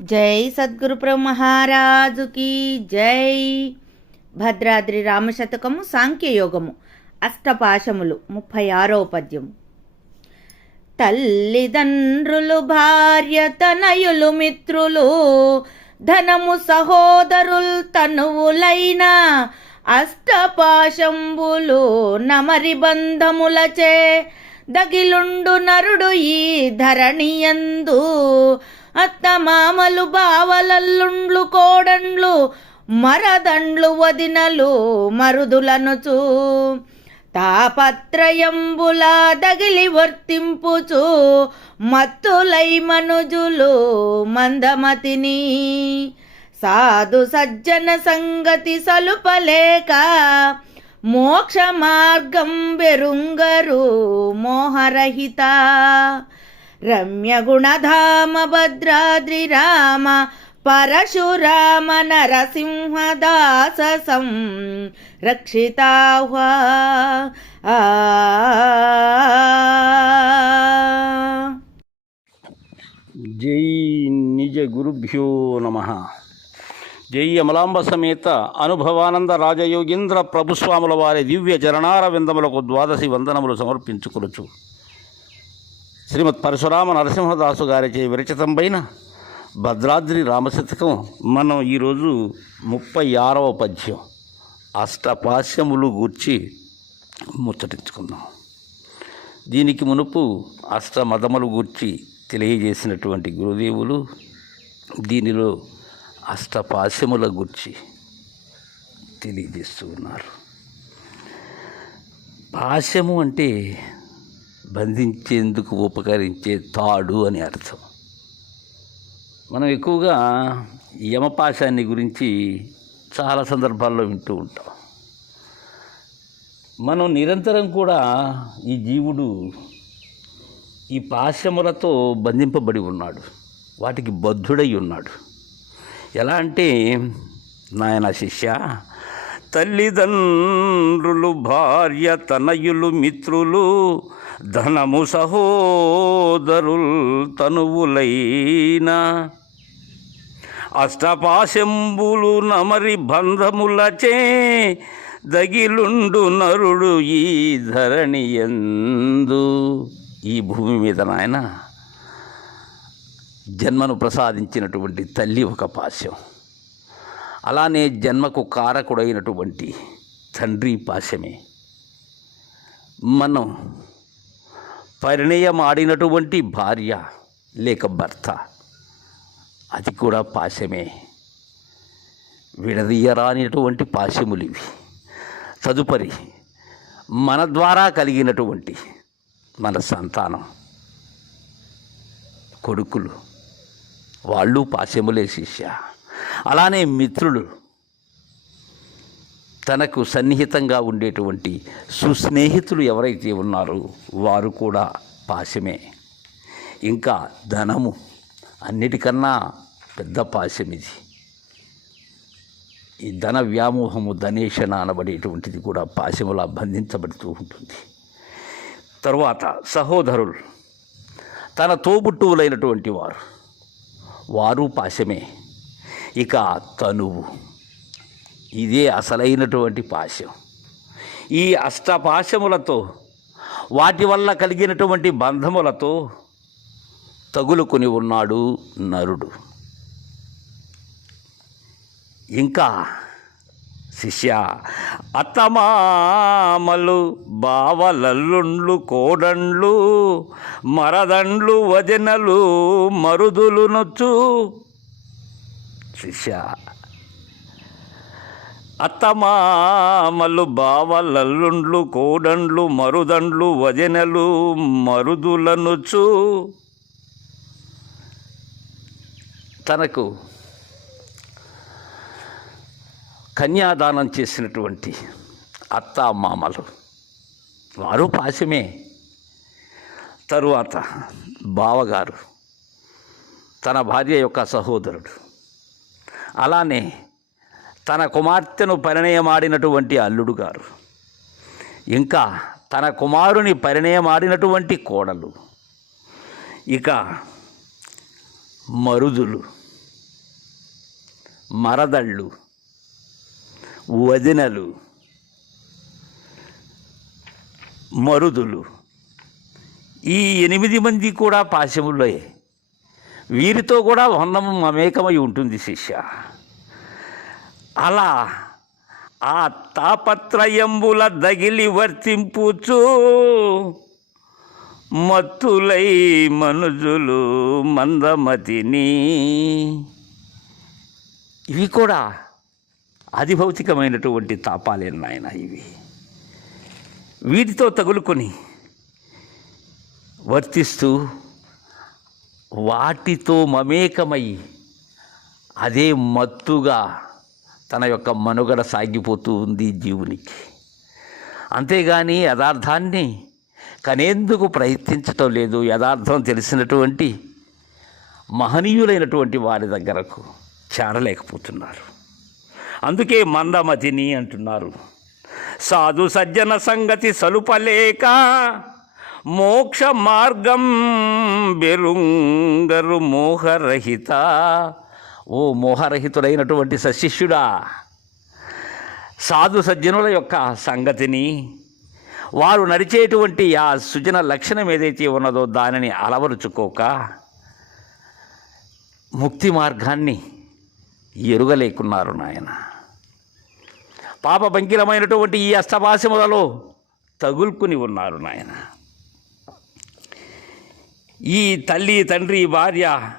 జై సద్గురు మహారాజుకి జై. భద్రాద్రి రామశతకము సాంఖ్యయోగము అష్టపాశములు ముప్పై ఆరో పద్యము. తల్లిదండ్రులు భార్య తనయులు మిత్రులు ధనము సహోదరుల్ తనువులైన అష్టపాశంబులు నమరి బంధములచే దగిలుండు నరుడు ఈ ధరణియందు. అత్త మామలు బావలల్లుండ్లు కోడండ్లు మరదండ్లు వదినలు మరుదులనుచు. తాపత్రయంబుల దగిలి వర్తింపుచు మత్తులై మనుజులు మందమతిని. సాధు సజ్జన సంగతి సలుపలేక మోక్ష మార్గం బెరుంగరు మోహరహిత. రమ్యగుణధామ భద్రాద్రి రామ పరశురామ నరసింహదాస సం రక్షితాహ్వా ఆ జై నిజ గురుభ్యో నమ జై అమలాంబ సమేత అనుభవానంద రాజయోగీంద్ర ప్రభుస్వాముల వారి దివ్య జరణార విందములకు ద్వాదశి వందనములు సమర్పించుకొనుచు శ్రీమద్ పరశురామ నరసింహదాసు గారిచే విరచితంపైన భద్రాద్రి రామశతకం మనం ఈరోజు ముప్పై ఆరవ పద్యం అష్టపాశ్యములు గూర్చి ముచ్చటించుకుందాం. దీనికి మునుపు అష్టమదములు గూర్చి తెలియజేసినటువంటి గురుదేవులు దీనిలో అష్టపాశ్యముల గూర్చి తెలియజేస్తూ ఉన్నారు. పాశ్యము అంటే బంధించేందుకు ఉపకరించే తాడు అని అర్థం. మనం ఎక్కువగా యమపాశాన్ని గురించి చాలా సందర్భాల్లో వింటూ ఉంటాం. మనం నిరంతరం కూడా ఈ జీవుడు ఈ పాశములతో బంధింపబడి ఉన్నాడు. వాటికి బద్ధుడై ఉన్నాడు. ఎలా అంటే నాయన శిష్య తల్లిదండ్రులు భార్య తనయులు మిత్రులు ధనము సహోదరుల్ తనువులైన. అష్టపాశంబులు నమరి బంధములచే దగిలుండు నరుడు ఈ ధరణి ఎందు. ఈ భూమి మీద నాయన జన్మను ప్రసాదించినటువంటి తల్లి ఒక పాశ్యం అలానే జన్మకు కారకుడైనటువంటి తండ్రి పాశమే. మనం పరిణయమాడినటువంటి భార్య లేక భర్త అది కూడా పాశమే. విడదీయరానిటువంటి పాశములు ఇవి తదుపరి మన ద్వారా కలిగినటువంటి మన సంతానం. కొడుకులు వాళ్ళు పాశములే శిష్య. అలానే మిత్రులు తనకు సన్నిహితంగా ఉండేటువంటి సుస్నేహితులు ఎవరైతే ఉన్నారో వారు కూడా పాశమే. ఇంకా ధనము అన్నిటికన్నా పెద్ద పాశం ఇది. ఈ ధన వ్యామోహము ధనేషణ అనబడేటువంటిది కూడా పాశములా బంధించబడుతూ ఉంటుంది. తరువాత సహోదరులు తన తోబుట్టువులైనటువంటి వారు వారు పాశమే. ఇక తనువు. ఇదే అసలైనటువంటి పాశం. ఈ అష్టపాశములతో వాటి వల్ల కలిగినటువంటి బంధములతో తగులుకొని ఉన్నాడు నరుడు. ఇంకా శిష్య అత్తమామలు బావలల్లుండ్లు కోడండ్లు మరదండ్లు వజనలు మరుదులు నొచ్చు శిష్య. అత్తమామలు బావలల్లుండ్లు కోడండ్లు మరుదండ్లు వజనలు మరుదులనుచు. తనకు కన్యాదానం చేసినటువంటి అత్త మామలు వారు పాశమే. తరువాత బావగారు తన భార్య యొక్క సహోదరుడు. అలానే తన కుమార్తెను పరిణయమాడినటువంటి అల్లుడు గారు. ఇంకా తన కుమారుని పరిణయమాడినటువంటి కోడలు. ఇక మరుదులు. మరదళ్ళు. వదినలు. మరుదులు. ఈ ఎనిమిది మంది కూడా పాశములే. వీరితో కూడా వందం మమేకమై ఉంటుంది శిష్య. అలా ఆ తాపత్రయంబుల దగిలి వర్తింపుచు మత్తులై మనుజులు మందమతిని. ఇవి కూడా అధిభౌతికమైనటువంటి తాపాలే నాయన ఇవి. వీటితో తగులుకొని వర్తిస్తూ వాటితో మమేకమై అదే మత్తుగా తన యొక్క మనుగడ సాగిపోతూ ఉంది జీవునికి. అంతేగాని యథార్థాన్ని కనేందుకు ప్రయత్నించటం లేదు. యథార్థం తెలిసినటువంటి మహనీయులైనటువంటి వారి దగ్గరకు చేరలేకపోతున్నారు. అందుకే మందమతిని అంటున్నారు. సాధు సజ్జన సంగతి సలుపలేక మోక్ష మార్గం బెరుంగరు మోహరహిత. ఓ మోహరహితుడైనటువంటి సశిష్యుడా సాధు సజ్జనుల యొక్క సంగతిని వారు నడిచేటువంటి ఆ సుజన లక్షణం ఏదైతే ఉన్నదో దానిని అలవరుచుకోక ముక్తి మార్గాన్ని ఎరుగలేకున్నారు నాయన. పాప బంకిలమైనటువంటి ఈ అష్టభాషములలో తగులుకుని ఉన్నారు నాయన. ఈ తల్లి తండ్రి భార్య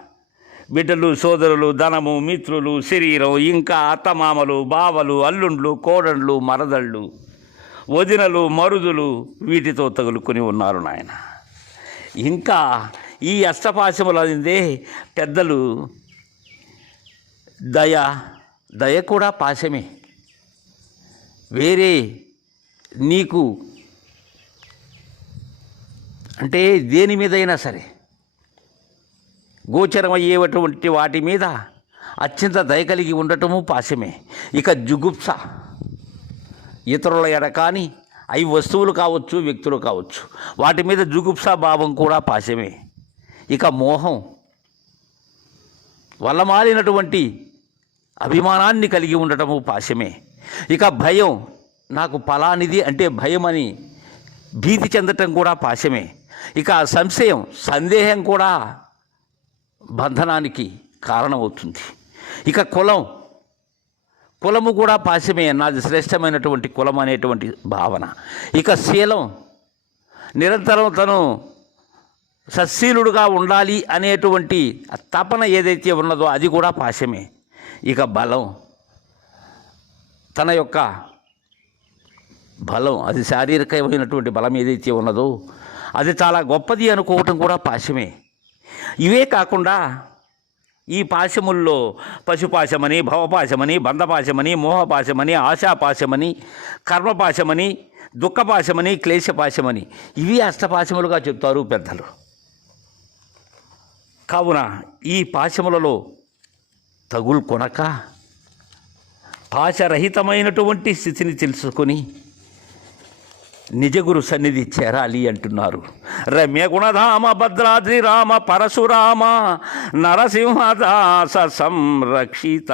బిడ్డలు సోదరులు ధనము మిత్రులు శరీరం ఇంకా అత్తమామలు బావలు అల్లుండ్లు కోడళ్ళు మరదళ్ళు వదినలు మరుదులు వీటితో తగులుకొని ఉన్నారు నాయన. ఇంకా ఈ అష్టపాశములందే పెద్దలు దయ దయ కూడా పాశమే. వేరే నీకు అంటే దేని మీదైనా సరే గోచరం అయ్యేటువంటి వాటి మీద అత్యంత దయ కలిగి ఉండటము పాశమే. ఇక జుగుప్స ఇతరుల ఎడ కానీ అవి వస్తువులు కావచ్చు వ్యక్తులు కావచ్చు వాటి మీద జుగుప్సా భావం కూడా పాశమే. ఇక మోహం వల్ల మాలినటువంటి అభిమానాన్ని కలిగి ఉండటము పాశమే. ఇక భయం నాకు ఫలానిది అంటే భయం అని భీతి చెందటం కూడా పాశమే. ఇక సంశయం సందేహం కూడా బంధనానికి కారణమవుతుంది. ఇక కులం కులము కూడా పాశమే నాది శ్రేష్టమైనటువంటి కులం అనేటువంటి భావన. ఇక శీలం నిరంతరం తను సశీలుడుగా ఉండాలి అనేటువంటి తపన ఏదైతే ఉన్నదో అది కూడా పాశమే. ఇక బలం తన యొక్క బలం అది శారీరకమైనటువంటి బలం ఏదైతే ఉన్నదో అది చాలా గొప్పది అనుకోవటం కూడా పాశమే. ఇవే కాకుండా ఈ పాశముల్లో పశుపాశమని భవపాశమని బంధపాశమని మోహపాశమని ఆశాపాశమని కర్మపాశమని దుఃఖపాశమని క్లేశపాశమని ఇవి అష్టపాశములుగా చెప్తారు పెద్దలు. కావున ఈ పాశములలో తగులు కొనక పాశరహితమైనటువంటి స్థితిని తెలుసుకొని నిజగురు సన్నిధి చేరాలి అంటున్నారు. రమ్య గుణధామ భద్రాద్రి రామ పరశురామ నరసింహదాస సంరక్షితాహ్వా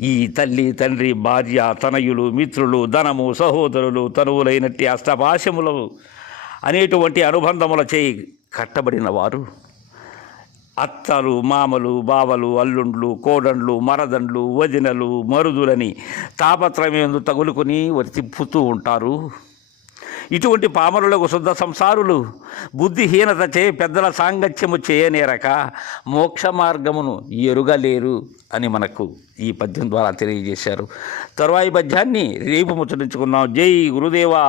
ఈ తల్లి తండ్రి భార్య తనయులు మిత్రులు ధనము సహోదరులు తనువులైనట్టి అష్టభాషములు అనేటువంటి అనుబంధముల చేయి కట్టబడిన వారు. అత్తలు మామలు బావలు అల్లుండ్లు కోడండ్లు మరదండ్లు వదినలు మరుదులని తాపత్రమేందు తగులుకొని వర్తిప్పుతూ ఉంటారు. ఇటువంటి పామరులకు శుద్ధ సంసారులు బుద్ధిహీనత చే పెద్దల సాంగత్యము చేయనేరక మోక్ష మార్గమును ఎరుగలేరు అని మనకు ఈ పద్యం ద్వారా తెలియజేశారు. తరువాయి పద్యాన్ని రేపు ముచ్చరించుకున్నాం జై గురుదేవా!